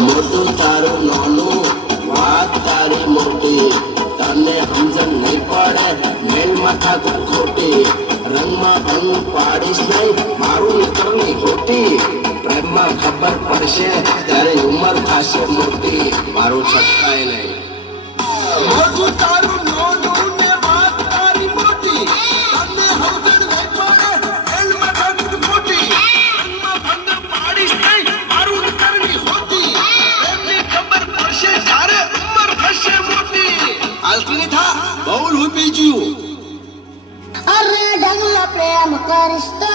મોટું તારું નાનું વાત તારી મોટી તને સમજણ નહીં પડે મેલ માથા ખોટી રંગમાં રંગ પાડીશ નહીં. મારું મિત્રની ખોટી પ્રેમમાં ખબર પડશે ત્યારે ઉંમર થશે મોટી. મારું છટકાય નહીં. મોટું karıştı